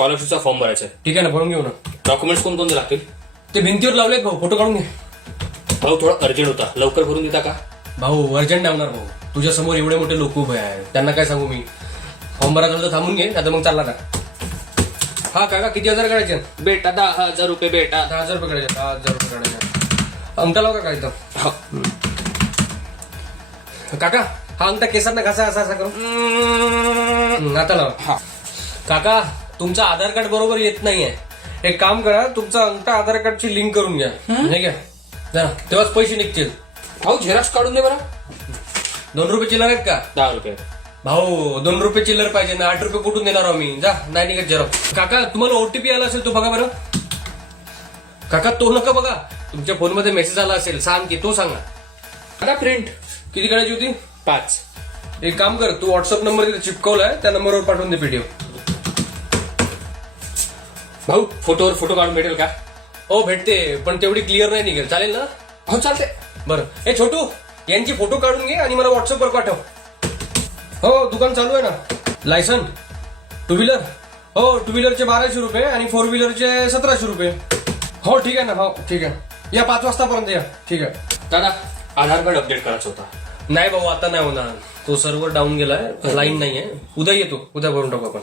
स्कॉलरशिपचा form भरायचा आहे. ठीक आहे ना, भरून घेऊ ना. डॉक्युमेंट्स कोणकोणते लागतील? ते भिंतीवर लावलेत भाऊ, फोटो काढून घे. भाऊ थोडा अर्जंट होता, लवकर भरून देता का? भाऊ अर्जंट नाही होणार भाऊ, तुझ्या समोर एवढे मोठे लोक उभे आहेत, त्यांना काय सांगू मी. फॉर्म भरायला तर थांबून घे, आता मग चालला का. हा काका, किती हजार काढायचे? बेटा 10,000 रुपये बेटा. 10,000 रुपये काढायचे. 10,000 रुपये काढायचे. अंगठा लाव का इथं. हा. काका, हा अंगठा केसांना घासा, असा असा करू. आता लावा. हा. काका, तुमचं आधार कार्ड बरोबर येत नाहीये. एक काम करा, तुमचा अंगठा आधार कार्डची लिंक करून घ्या. नाही घ्या जरा, तेव्हाच पैसे निघतील. भाऊ झेरॉक्स काढून दे बरं. 2 रुपये चिल्लर आहेत का? 10 रुपये. भाऊ 2 रुपये चिल्लर पाहिजे ना, 8 रुपये कुठून देणार आहो मी. जा, नाही निघत जरा. काका, तुम्हाला ओटीपी आला असेल तो बघा बरं. काका, तो नका बघा, तुमच्या फोनमध्ये मेसेज आला असेल, सांग की तो सांगा. आता प्रिंट किती काढायची होती? 5. एक काम कर, तू व्हॉट्सअप नंबर तिथे चिपकवलाय, त्या नंबरवर पाठवून दे पीडीएफ. भाऊ फोटोवर फोटो काढून भेटेल का? हो भेटते, पण तेवढी क्लिअर नाही निघेल. चालेल ना? हो चालते. बरं, हे छोटू, यांची फोटो काढून घे आणि मला व्हॉट्सअपवर पाठव. हो, दुकान चालू आहे ना. Licence, two wheeler. हो, टू व्हीलरचे 1200 रुपये आणि 4 व्हीलरचे 1700 रुपये. हो ठीक आहे ना. हो ठीक आहे, या 5 वाजतापर्यंत या. ठीक आहे. दादा आधार कार्ड अपडेट करायचं होता. नाही भाऊ, आता नाही होणार, तो सर्व्हर डाऊन गेलाय, लाईन नाहीये. उद्या येतो, उद्या भरून टाकू आपण.